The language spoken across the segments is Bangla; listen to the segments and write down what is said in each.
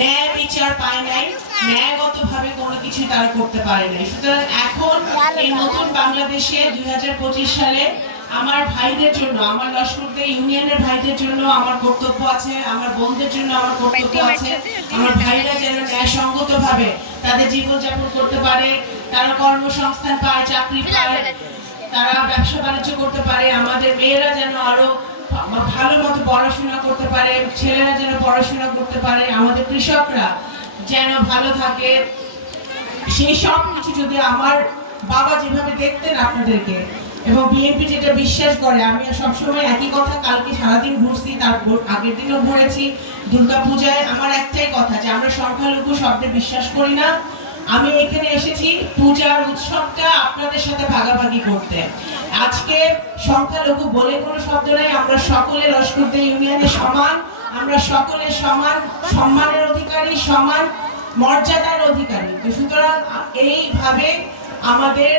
ন্যায় বিচার পায় নাই, ন্যায়গতভাবে কোনো কিছু তারা করতে পারে নাই। সুতরাং এখন এই নতুন বাংলাদেশে 2025 সালে আমার ভাইদের জন্য, আমার লস্করদে ইউনিয়নের ভাইদের জন্য আমার কর্তব্য আছে, আমার বোনদের জন্য আমার কর্তব্য আছে। আমার ভাইরা যেন ন্যায়সঙ্গতভাবে তাদের জীবনযাপন করতে পারে, তারা কর্মসংস্থান পায়, চাকরি পায়, তারা ব্যবসা বাণিজ্য করতে পারে। আমাদের মেয়েরা যেন আরো ভালো মতো পড়াশোনা করতে পারে, ছেলেরা যেন পড়াশোনা করতে পারে, আমাদের কৃষকরা যেন ভালো থাকে। সেই সব কিছু যদি আমার বাবা যেভাবে দেখতেন আপনাদেরকে, এবং বিএনপি যেটা বিশ্বাস করে, আমি সবসময় একই কথা, কালকে সারাদিন ঘুরছি, তারপর আগের দিনও ঘুরেছি দুর্গাপূজায়। আমার একটাই কথা যে আমরা সংখ্যালঘু শব্দে বিশ্বাস করি না। আমি এখানে এসেছি পূজার উৎসবটা আপনাদের সাথে ভাগাভাগি করতে। আজকে সংখ্যালঘু বলে কোনো শব্দ নেই, আমরা সকলে লস্করদে ইউনিয়নে সমান, আমরা সকলে সমান সম্মানের অধিকারী, সমান মর্যাদার অধিকারী। তো সুতরাং এইভাবে আমাদের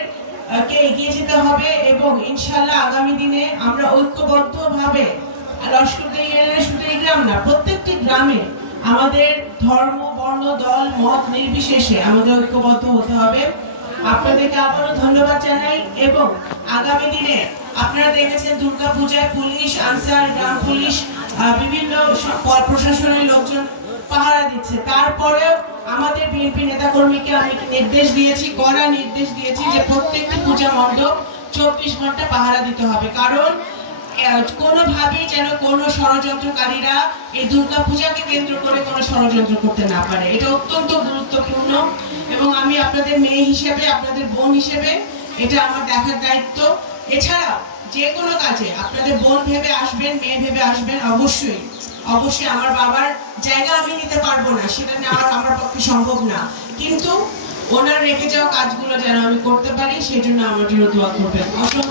কে এগিয়ে যেতে হবে এবং ইনশাআল্লাহ আগামী দিনে আমরা ঐক্যবদ্ধভাবে লস্করদে ইউনিয়নের শুধু এই গ্রাম না, প্রত্যেকটি গ্রামে আমাদের ধর্ম, বর্ণ, দল, মত নির্বিশেষে আমাদের ঐক্যবদ্ধ হতে হবে। আপনাদেরকে আবারও ধন্যবাদ জানাই। এবং আগামী দিনে আপনারা দেখেছেন দুর্গাপূজায় পুলিশ, আনসার, গ্রাম পুলিশ, বিভিন্ন প্রশাসনের লোকজন পাহারা দিচ্ছে। তারপরেও আমাদের বিএনপি নেতাকর্মীকে আমি নির্দেশ দিয়েছি, কড়া নির্দেশ দিয়েছি যে প্রত্যেকটি পূজা মণ্ডপ 24 ঘন্টা পাহারা দিতে হবে। কারণ কোনোভাবেই যেন কোনো ষড়যন্ত্রকারীরা এই দুর্গাপূজাকে কেন্দ্র করে কোনো ষড়যন্ত্র করতে না পারে। এটা অত্যন্ত গুরুত্বপূর্ণ এবং আমি আপনাদের মেয়ে হিসেবে, আপনাদের বোন হিসেবে এটা আমার দেখার দায়িত্ব। এছাড়াও যে কোনো কাজে আপনাদের বোন ভেবে আসবেন, মেয়ে ভেবে আসবেন। অবশ্যই অবশ্যই আমার বাবার জায়গা আমি নিতে পারবো না, সেটা নেওয়া আমার পক্ষে সম্ভব না, কিন্তু ওনার রেখে যাওয়া কাজগুলো যেন আমি করতে পারি, সেজন্য আমার জন্য দোয়া করবেন। অসংখ্য